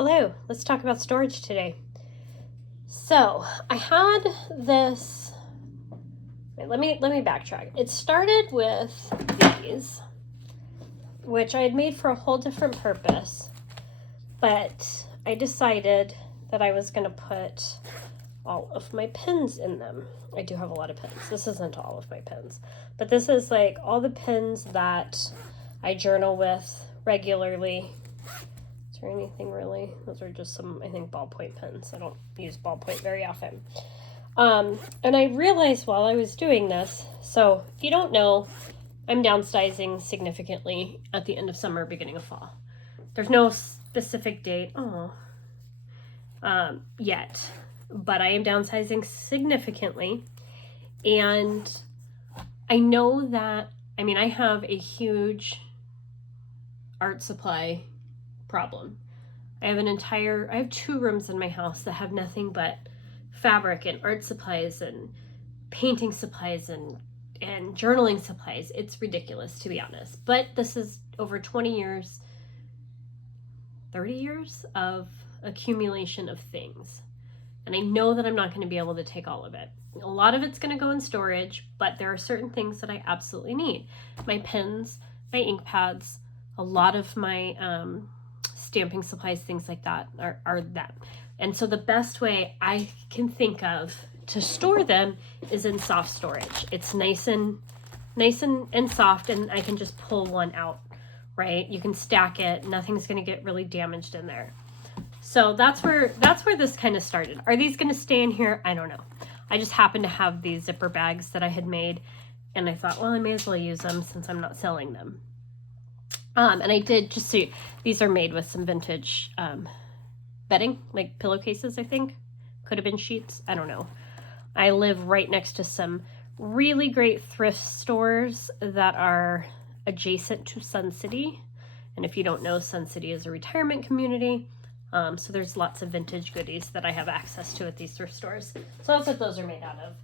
Hello, let's talk about storage today. So I had this, let me backtrack. It started with these, which I had made for a whole different purpose, but I decided that I was going to put all of my pins in them. I do have a lot of pins. This isn't all of my pins, but this is like all the pins that I journal with regularly. Is there anything really? Those are just some, I think, ballpoint pens. I don't use ballpoint very often. And I realized while I was doing this, so if you don't know, I'm downsizing significantly at the end of summer, beginning of fall. There's no specific date yet, but I am downsizing significantly. And I know that, I have a huge art supply problem. I have 2 rooms in my house that have nothing but fabric and art supplies and painting supplies and journaling supplies. It's ridiculous, to be honest. But this is over 20 years, 30 years of accumulation of things. And I know that I'm not going to be able to take all of it. A lot of it's going to go in storage, but there are certain things that I absolutely need. My pens, my ink pads, a lot of my stamping supplies, things like that are that. And so the best way I can think of to store them is in soft storage. It's nice and soft, and I can just pull one out, right? You can stack it. Nothing's going to get really damaged in there. So that's where this kind of started. Are these going to stay in here? I don't know. I just happen to have these zipper bags that I had made, and I thought, well, I may as well use them since I'm not selling them. And I did just see, these are made with some vintage bedding, like pillowcases, I think. Could have been sheets. I don't know. I live right next to some really great thrift stores that are adjacent to Sun City. And if you don't know, Sun City is a retirement community. So there's lots of vintage goodies that I have access to at these thrift stores. So that's what those are made out of.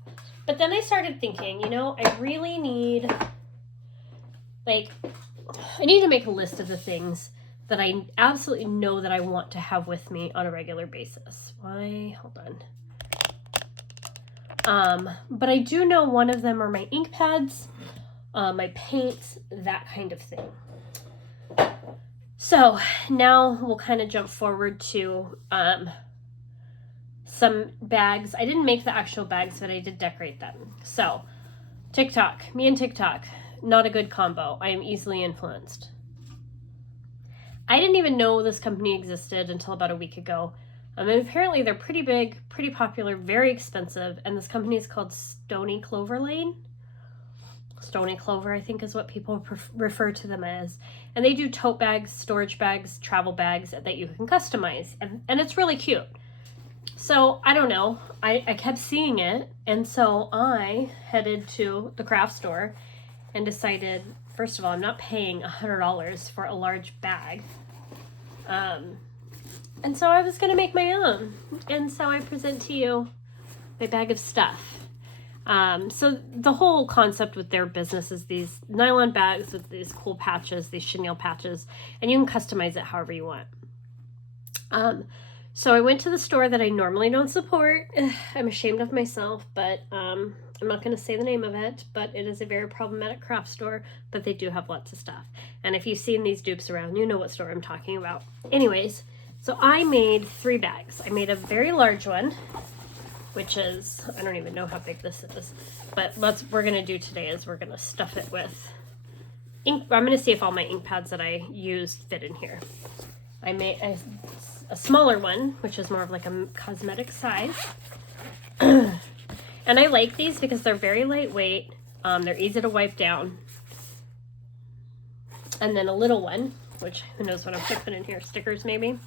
But then I started thinking, I really need, I need to make a list of the things that I absolutely know that I want to have with me on a regular basis. Why? Hold on. But I do know one of them are my ink pads, my paints, that kind of thing. So now we'll kind of jump forward to some bags. I didn't make the actual bags, but I did decorate them. So me and TikTok, not a good combo. I am easily influenced. I didn't even know this company existed until about a week ago. And apparently they're pretty big, pretty popular, very expensive. And this company is called Stoney Clover. Stoney Clover, I think, is what people refer to them as. And they do tote bags, storage bags, travel bags that you can customize. And it's really cute. So I don't know. I kept seeing it. And so I headed to the craft store and decided, first of all, I'm not paying $100 for a large bag. And so I was going to make my own. And so I present to you my bag of stuff. So the whole concept with their business is these nylon bags with these cool patches, these chenille patches, and you can customize it however you want. So I went to the store that I normally don't support. I'm ashamed of myself, but I'm not going to say the name of it, but it is a very problematic craft store, but they do have lots of stuff. And if you've seen these dupes around, you know what store I'm talking about. Anyways, so I made 3 bags. I made a very large one, which is, I don't even know how big this is, but we're going to do today is we're going to stuff it with ink. I'm going to see if all my ink pads that I used fit in here. I made a smaller one, which is more of like a cosmetic size. And I like these because they're very lightweight. They're easy to wipe down. And then a little one, which who knows what I'm going to put in here, stickers maybe.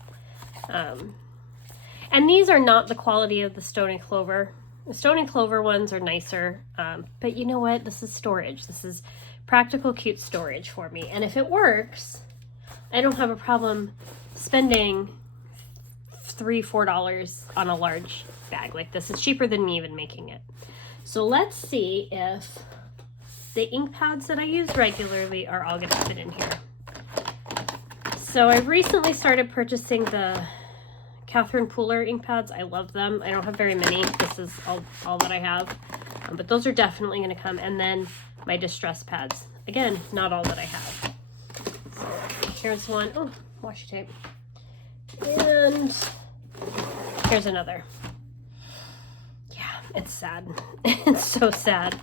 And these are not the quality of the Stoney Clover. The Stoney Clover ones are nicer. But you know what? This is storage. This is practical, cute storage for me. And if it works, I don't have a problem spending $3-4 on a large bag like this. It's cheaper than me even making it. So let's see if the ink pads that I use regularly are all going to fit in here. So I recently started purchasing the Catherine Pooler ink pads. I love them. I don't have very many. This is all that I have. But those are definitely going to come. And then my distress pads. Again, not all that I have. So here's one. Oh, washi tape. And here's another. Yeah, it's sad. It's so sad.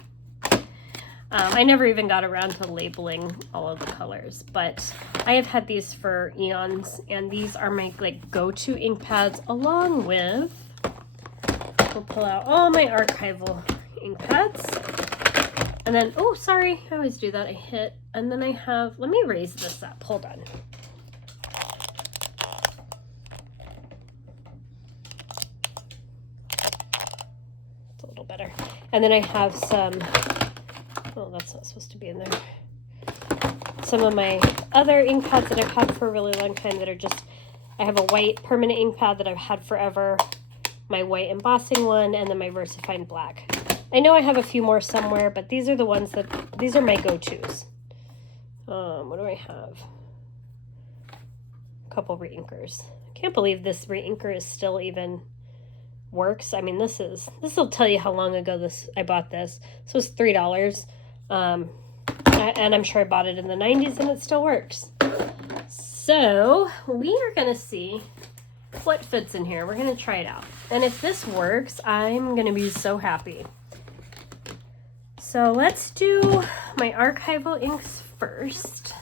I never even got around to labeling all of the colors, but I have had these for eons, and these are my like go-to ink pads, along with, we'll pull out all my archival ink pads. And then, oh, sorry, I always do that, I hit. And then I have, let me raise this up, hold on. It's a little better. And then I have some, oh, that's not supposed to be in there. Some of my other ink pads that I've had for a really long time that are just, I have a white permanent ink pad that I've had forever, my white embossing one, and then my VersaFine black. I know I have a few more somewhere, but these are the ones that, these are my go-tos. What do I have? A couple reinkers. I can't believe this reinker is still even works. I mean, this will tell you how long ago I bought this. This was $3. And I'm sure I bought it in the 90s and it still works. So we are going to see what fits in here. We're going to try it out. And if this works, I'm going to be so happy. So let's do my archival inks first.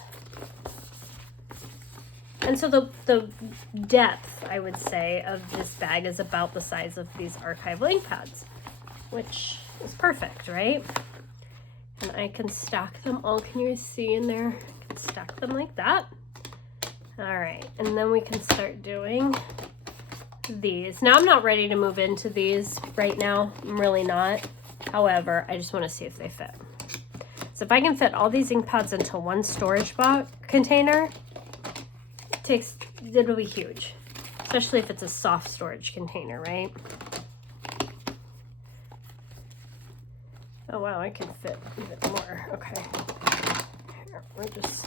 And so the depth, I would say, of this bag is about the size of these archival ink pads, which is perfect, right? And I can stack them all. Can you see in there? I can stack them like that. All right, and then we can start doing these. Now, I'm not ready to move into these right now. I'm really not. However, I just want to see if they fit. So if I can fit all these ink pads into one storage box container, it'll be huge, especially if it's a soft storage container, right? Oh wow, I can fit even more. Okay, here, we're just.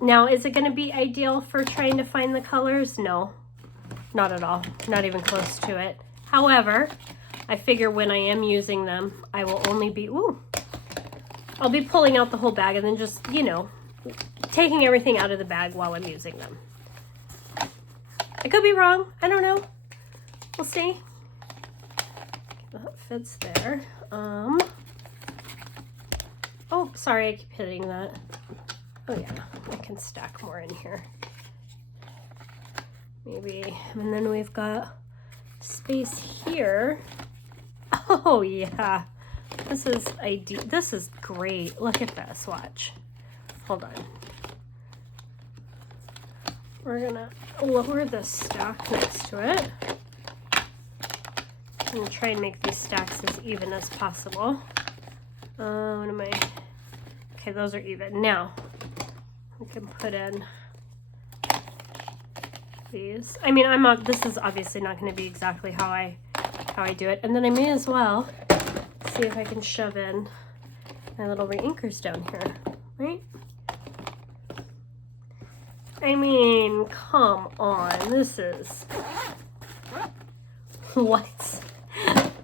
Now, is it going to be ideal for trying to find the colors? No, not at all. Not even close to it. However, I figure when I am using them, I will only be, I'll be pulling out the whole bag and then just, you know, taking everything out of the bag while I'm using them. I could be wrong. I don't know. We'll see. That fits there. Oh, sorry, I keep hitting that. Oh yeah, I can stack more in here. Maybe, and then we've got space here. Oh yeah, this is ideal. This is great. Look at this, watch. Hold on. We're gonna lower this stack next to it. I'm gonna try and make these stacks as even as possible. What am I? Okay, those are even. Now, we can put in these. I mean, this is obviously not gonna be exactly how I do it. And then I may as well see if I can shove in my little reinkers down here, right? I mean, come on, this is, what?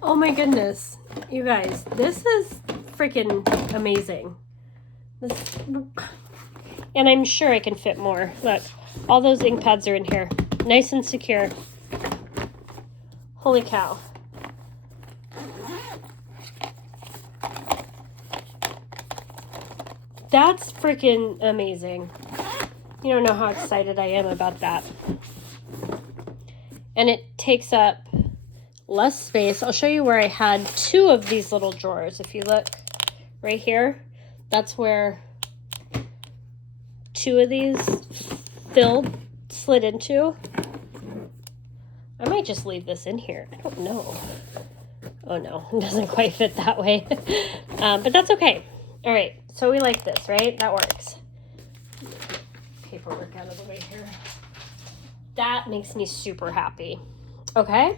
Oh my goodness, you guys, this is freaking amazing. And I'm sure I can fit more. Look, all those ink pads are in here, nice and secure. Holy cow. That's freaking amazing. You don't know how excited I am about that. And it takes up less space. I'll show you where I had two of these little drawers. If you look right here, that's where two of these slid into. I might just leave this in here. I don't know. Oh no, it doesn't quite fit that way. But that's okay. All right, so we like this, right? That works. Paperwork out of the way here. That makes me super happy. Okay,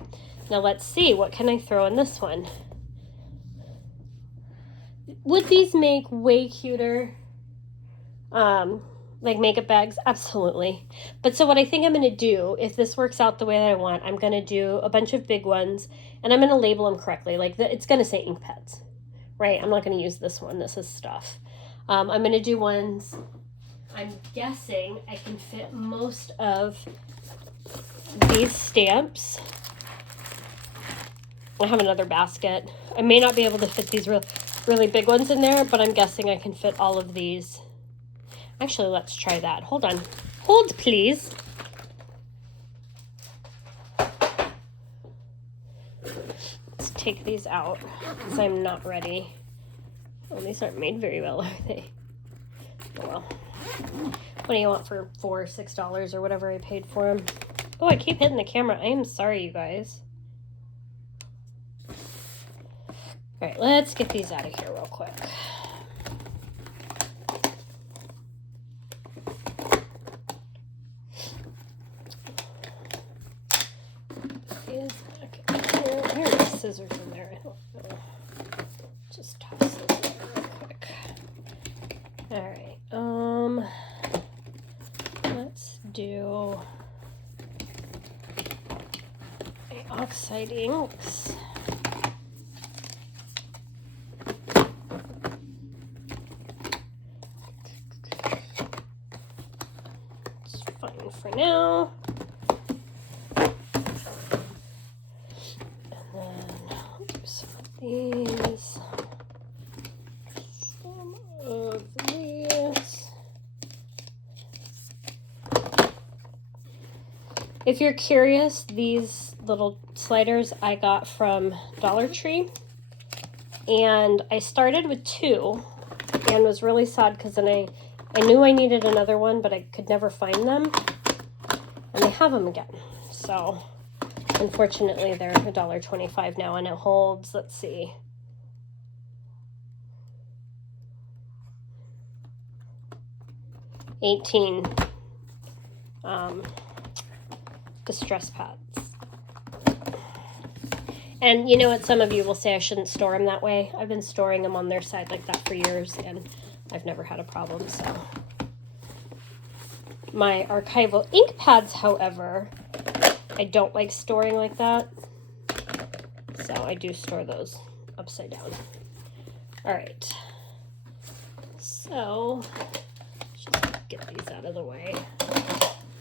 now let's see, what can I throw in this one? Would these make way cuter Like makeup bags? Absolutely. But so what I think I'm going to do, if this works out the way that I want, I'm going to do a bunch of big ones, and I'm going to label them correctly. Like it's going to say ink pads, right? I'm not going to use this one. This is stuff. I'm going to do ones, I'm guessing I can fit most of these stamps. I have another basket. I may not be able to fit these really big ones in there, but I'm guessing I can fit all of these. Actually, let's try that. Hold on. Hold, please. Let's take these out because I'm not ready. Oh, these aren't made very well, are they? Oh, well. What do you want for $4 or $6 or whatever I paid for them? Oh, I keep hitting the camera. I am sorry, you guys. All right, let's get these out of here real quick. Here are the scissors in there. I don't know. Just toss this in there real quick. All right. Let's do oxide inks. It's fine for now. These, some of these. If you're curious, these little sliders I got from Dollar Tree, and I started with 2 and was really sad because then I knew I needed another one, but I could never find them, and they have them again. So unfortunately, they're $1.25 now, and it holds, let's see, 18 distress pads. And you know what? Some of you will say I shouldn't store them that way. I've been storing them on their side like that for years, and I've never had a problem. So my archival ink pads, however, I don't like storing like that, so I do store those upside down. All right, so just get these out of the way.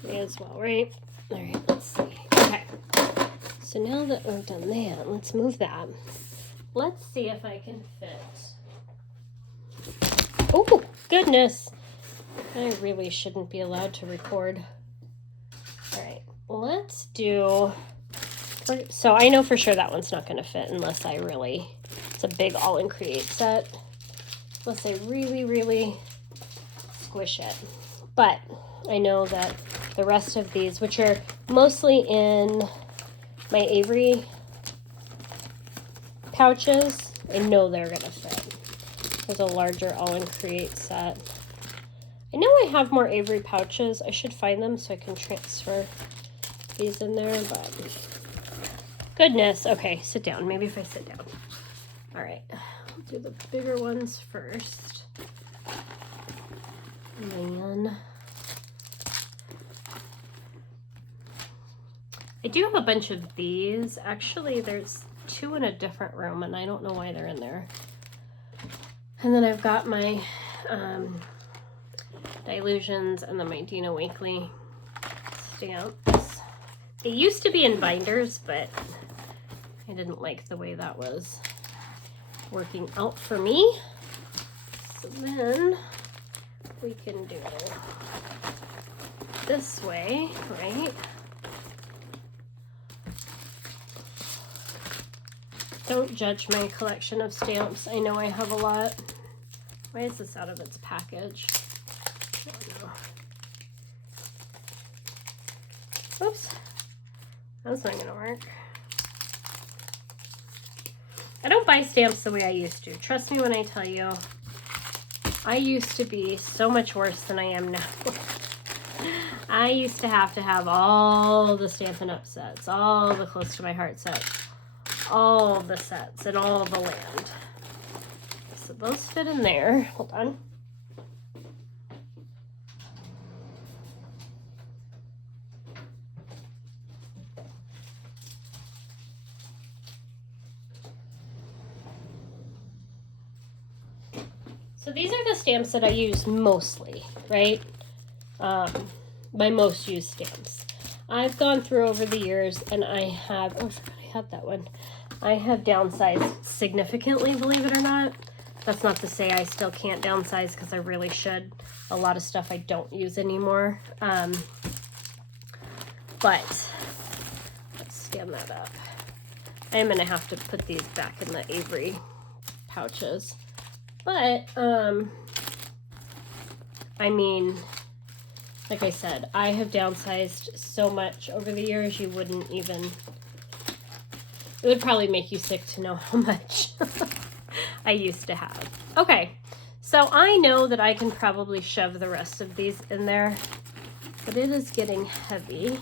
May as well, right? All right, let's see. Okay, so now that we've done that, let's move that. Let's see if I can fit. Oh, goodness. I really shouldn't be allowed to record. All right. Let's do, so I know for sure that one's not going to fit unless I really, it's a big all in create set, unless I really squish it. But I know that the rest of these, which are mostly in my Avery pouches, I know they're going to fit. There's a larger all in create set. I know I have more Avery pouches. I should find them so I can transfer these in there, but goodness. Okay, sit down. Maybe if I sit down. All right, I'll do the bigger ones first. And then I do have a bunch of these. Actually, there's 2 in a different room, and I don't know why they're in there. And then I've got my Dilutions and then my Dina Wakley stamps. They used to be in binders, but I didn't like the way that was working out for me. So then we can do this way, right? Don't judge my collection of stamps. I know I have a lot. Why is this out of its package? I don't know. Oops. That's not gonna work. I don't buy stamps the way I used to. Trust me when I tell you, I used to be so much worse than I am now. I used to have all the Stampin' Up! Sets, all the Close to My Heart sets, all the sets, and all the land. So those fit in there. Hold on. So these are the stamps that I use mostly, right? My most used stamps. I've gone through over the years and I have, oh, I forgot I had that one. I have downsized significantly, believe it or not. That's not to say I still can't downsize because I really should. A lot of stuff I don't use anymore. But let's stand that up. I am going to have to put these back in the Avery pouches. But, I mean, like I said, I have downsized so much over the years, you wouldn't even, it would probably make you sick to know how much I used to have. Okay, so I know that I can probably shove the rest of these in there, but it is getting heavy.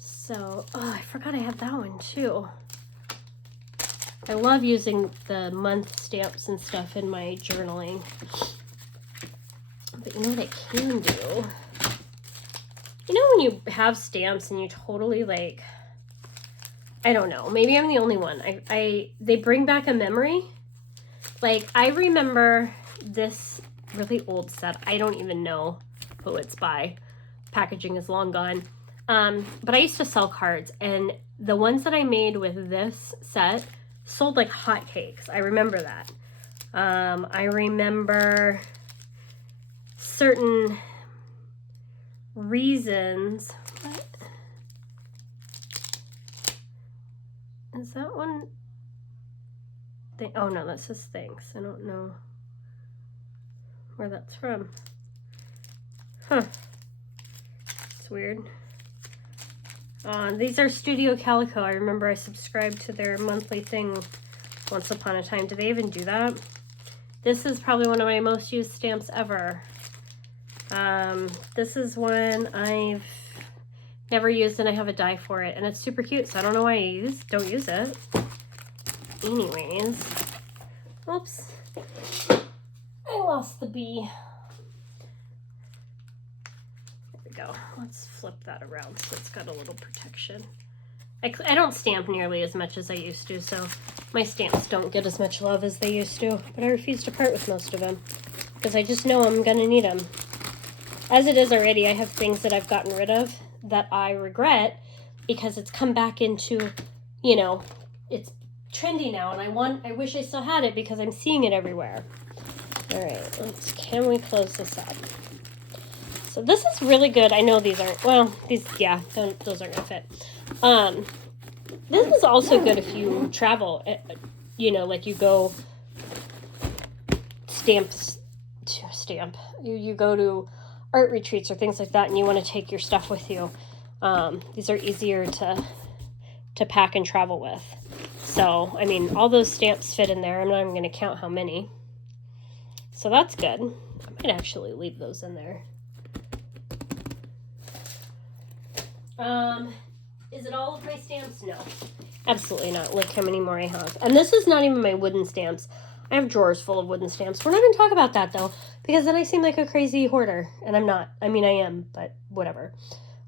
So, oh, I forgot I had that one too. I love using the month stamps and stuff in my journaling. But you know what I can do? You know when you have stamps and you totally like, I don't know, maybe I'm the only one. They bring back a memory. Like I remember this really old set. I don't even know who it's by. Packaging is long gone. But I used to sell cards, and the ones that I made with this set sold like hotcakes. I remember that. I remember certain reasons. What? Is that one? Oh no, that says thanks. I don't know where that's from. Huh. It's weird. These are Studio Calico. I remember I subscribed to their monthly thing once upon a time. Do they even do that? This is probably one of my most used stamps ever. This is one I've never used and I have a die for it. And it's super cute, so I don't know why I don't use it. Anyways. Oops. I lost the bee. Go. Let's flip that around so it's got a little protection. I don't stamp nearly as much as I used to, so my stamps don't get as much love as they used to, but I refuse to part with most of them because I just know I'm gonna need them. As it is already, I have things that I've gotten rid of that I regret because it's come back into, you know, it's trendy now, and I wish I still had it because I'm seeing it everywhere. All right, can we close this up? So this is really good. I know these aren't, well, these, yeah, those aren't gonna fit. This is also good if you travel, you know, like you go you go to art retreats or things like that and you want to take your stuff with you. These are easier to pack and travel with. So, I mean, all those stamps fit in there. I'm not even going to count how many. So that's good. I might actually leave those in there. Is it all of my stamps? No, absolutely not. Look how many more I have. And this is not even my wooden stamps. I have drawers full of wooden stamps. We're not going to talk about that, though, because then I seem like a crazy hoarder, and I'm not. I mean, I am, but whatever.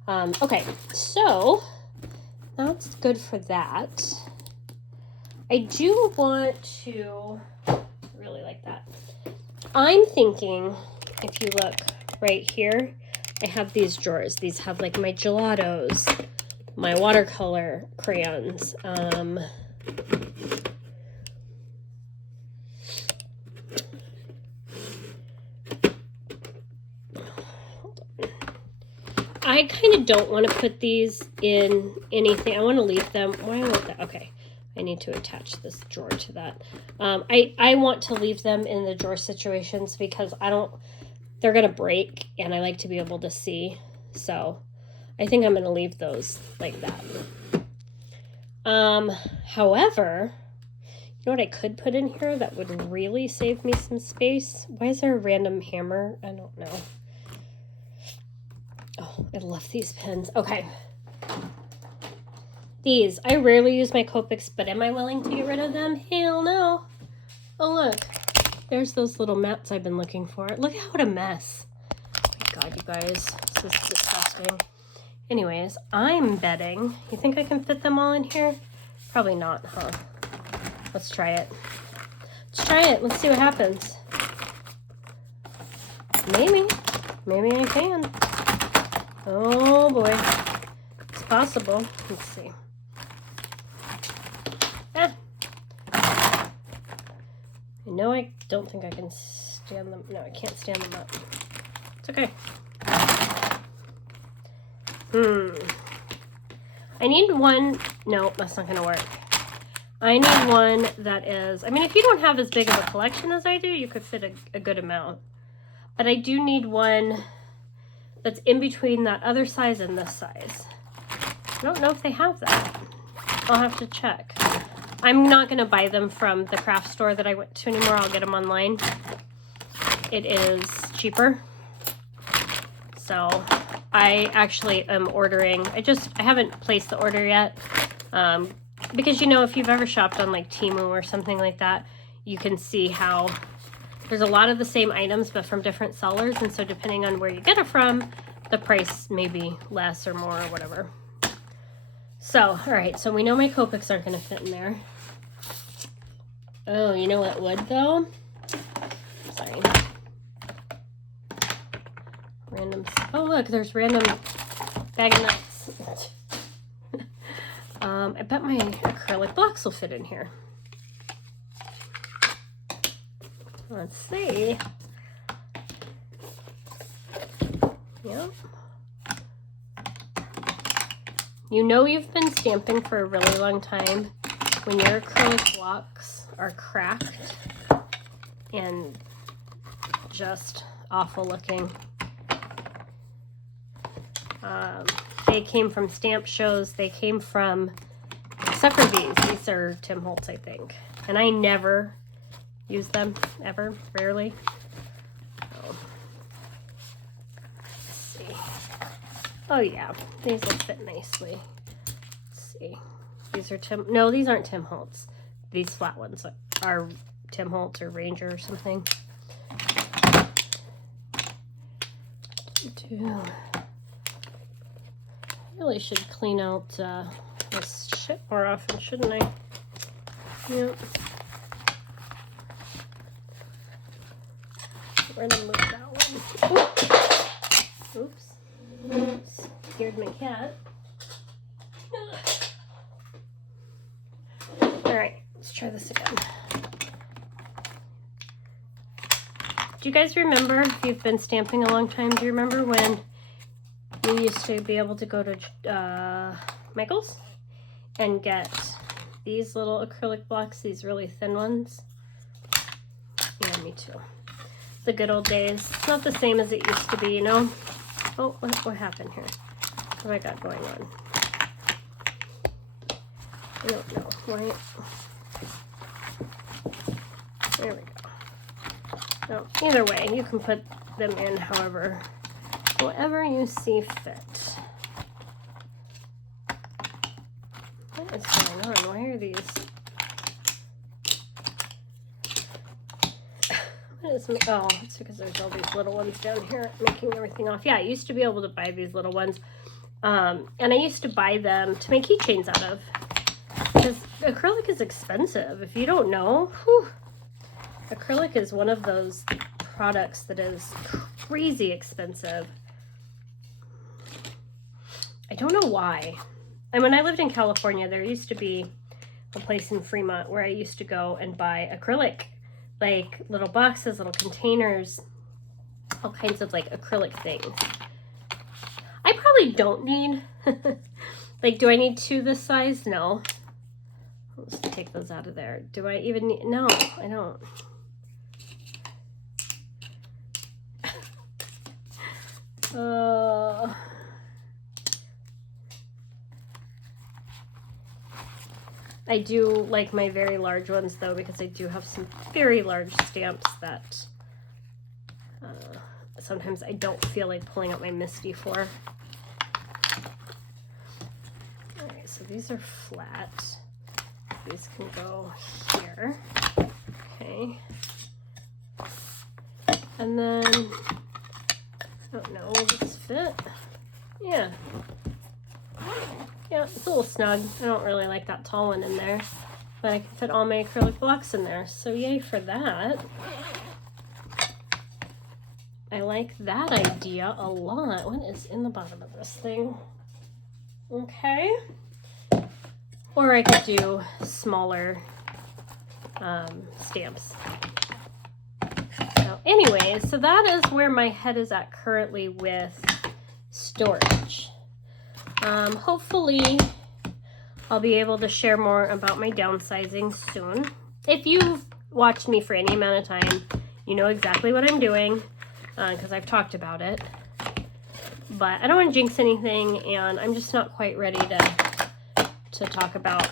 Okay, so that's good for that. I do want to really like that. I'm thinking, if you look right here, I have these drawers. These have like my gelatos, my watercolor crayons, I kind of don't want to put these in anything. I want to leave them. Why I want that? Okay, I need to attach this drawer to that. I want to leave them in the drawer situations because they're going to break and I like to be able to see. So I think I'm going to leave those like that. However, you know what I could put in here that would really save me some space? Why is there a random hammer? I don't know. Oh, I love these pens. Okay. These, I rarely use my Copics, but am I willing to get rid of them? Hell no. Oh, look. There's those little mats I've been looking for. Look at what a mess. Oh my God, you guys. This is disgusting. Anyways, I'm betting. You think I can fit them all in here? Probably not, huh? Let's try it. Let's try it. Let's see what happens. Maybe. Maybe I can. Oh boy. It's possible. Let's see. Ah. No, I don't think I can stand them. No, I can't stand them up. It's okay. I need one. No, that's not going to work. I need one that is, I mean, if you don't have as big of a collection as I do, you could fit a good amount. But I do need one that's in between that other size and this size. I don't know if they have that. I'll have to check. I'm not going to buy them from the craft store that I went to anymore. I'll get them online. It is cheaper. So I actually am ordering. I haven't placed the order yet. Because, you know, if you've ever shopped on like Temu or something like that, you can see how there's a lot of the same items, but from different sellers. And so depending on where you get it from, the price may be less or more or whatever. So, all right. So we know my Copics aren't going to fit in there. Oh, you know what would though? Sorry. Random. Oh, look, there's random bag of nuts. I bet my acrylic blocks will fit in here. Let's see. Yep. You know you've been stamping for a really long time when your acrylic blocks are cracked and just awful looking. They came from stamp shows. They came from, except for these. These are Tim Holtz, I think. And I never use them, ever, rarely. Oh. Let's see. Oh yeah, these will fit nicely. Let's see. These are no, these aren't Tim Holtz. These flat ones are Tim Holtz or Ranger or something. Really should clean out this shit more often, shouldn't I? Yep. We're gonna move that one. Oops. Scared my cat. Alright, let's try this again. Do you guys remember, if you've been stamping a long time, do you remember when you used to be able to go to Michael's and get these little acrylic blocks, these really thin ones? Yeah, me too. The good old days. It's not the same as it used to be, you know? Oh, what happened here? What have I got going on? I don't know. Why? There we go. No, either way, you can put them in however you see fit. What is going on? Why are these? Oh, it's because there's all these little ones down here making everything off. Yeah, I used to be able to buy these little ones. And I used to buy them to make keychains out of. Because acrylic is expensive. If you don't know, acrylic is one of those products that is crazy expensive. I don't know why. And when I lived in California, there used to be a place in Fremont where I used to go and buy acrylic, like little boxes, little containers, all kinds of like acrylic things. I probably don't need, like, do I need two this size? No. Let's take those out of there. Do I even need, no, I don't. I do like my very large ones though, because I do have some very large stamps that sometimes I don't feel like pulling out my MISTI for. Alright, so these are flat. These can go here. Okay. And then, oh no, will this fit? Yeah. Yeah, it's a little snug. I don't really like that tall one in there, but I can fit all my acrylic blocks in there, so yay for that. I like that idea a lot. What is in the bottom of this thing? Okay. Or I could do smaller stamps. So anyways, so that is where my head is at currently with storage. Hopefully I'll be able to share more about my downsizing soon. If you've watched me for any amount of time, you know exactly what I'm doing because I've talked about it. But I don't want to jinx anything, and I'm just not quite ready to talk about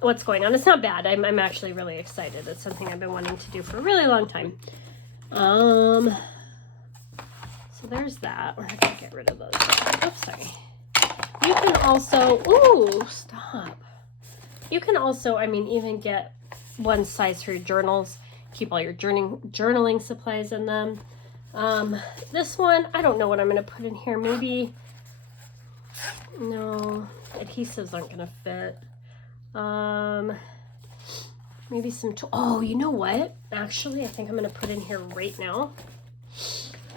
what's going on. It's not bad. I'm actually really excited. It's something I've been wanting to do for a really long time. So there's that. We're gonna get rid of those. Oops, sorry. You can also, ooh, stop. You can also, I mean, even get one size for your journals. Keep all your journaling supplies in them. This one, I don't know what I'm going to put in here. Maybe, no, adhesives aren't going to fit. Maybe some, oh, you know what? Actually, I think I'm going to put in here right now.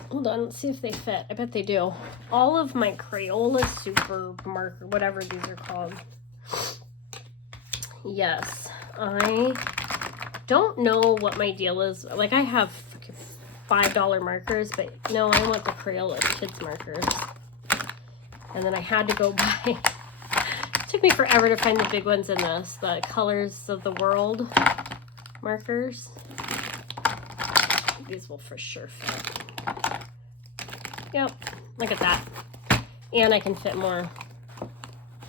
Hold on, let's see if they fit. I bet they do. All of my Crayola super marker, whatever these are called. Yes, I don't know what my deal is. Like, I have $5 markers, but no, I want the Crayola kids markers. And then I had to go buy, it took me forever to find the big ones in this, the Colors of the World markers. These will for sure fit. Yep, look at that. And I can fit more.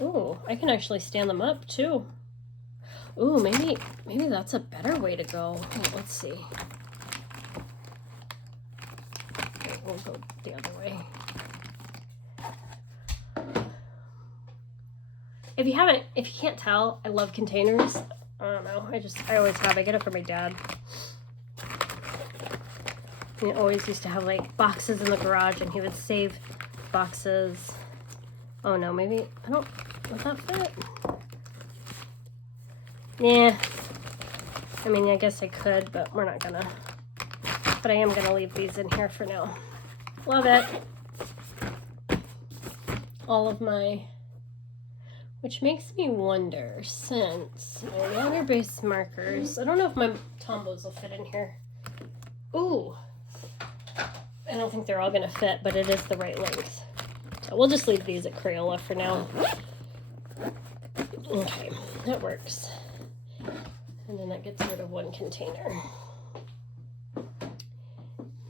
Ooh, I can actually stand them up too. Ooh, maybe that's a better way to go. Wait, let's see. Okay, we'll go the other way. If you can't tell, I love containers. I don't know, I always have. I get it from my dad. He always used to have like boxes in the garage, and he would save boxes. Oh no, maybe, would that fit? Yeah, I mean, I guess I could, but we're not gonna. But I am gonna leave these in here for now. Love it. All of my, which makes me wonder, since my water-based markers, I don't know if my Tombos will fit in here. Ooh, I don't think they're all gonna fit, but it is the right length. So we'll just leave these at Crayola for now. Okay, that works. And then that gets rid of one container.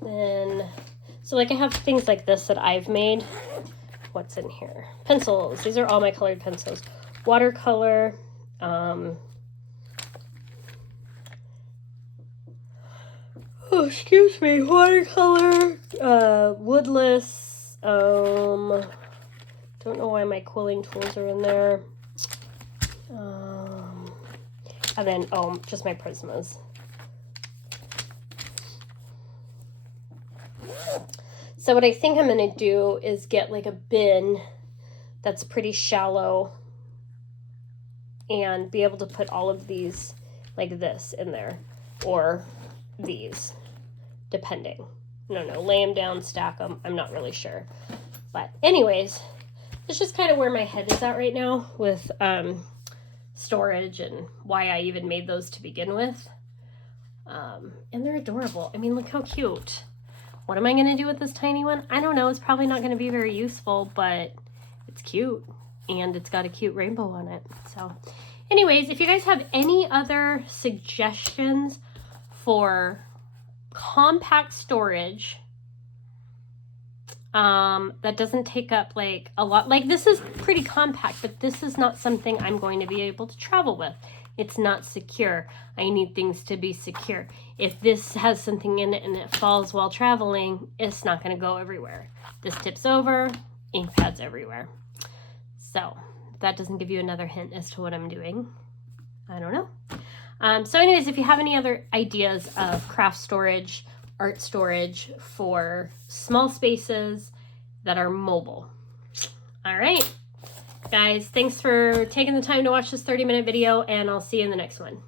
Then, so like I have things like this that I've made. What's in here? Pencils. These are all my colored pencils. Watercolor. Oh, excuse me. Watercolor. Woodless. Don't know why my quilling tools are in there. And then, just my Prismas. So what I think I'm going to do is get like a bin that's pretty shallow and be able to put all of these like this in there, or these, depending. No, lay them down, stack them. I'm not really sure. But anyways, it's just kind of where my head is at right now with storage and why I even made those to begin with. And they're adorable. I mean, look how cute. What am I going to do with this tiny one? I don't know. It's probably not going to be very useful, but it's cute. And it's got a cute rainbow on it. So anyways, if you guys have any other suggestions for compact storage that doesn't take up like a lot, like this is pretty compact, but this is not something I'm going to be able to travel with. It's not secure. I need things to be secure. If this has something in it and it falls while traveling, it's not going to go everywhere. This tips over, ink pads everywhere. So that doesn't give you another hint as to what I'm doing. I don't know. So anyways, if you have any other ideas of craft storage, art storage for small spaces that are mobile. All right, guys, thanks for taking the time to watch this 30-minute video, and I'll see you in the next one.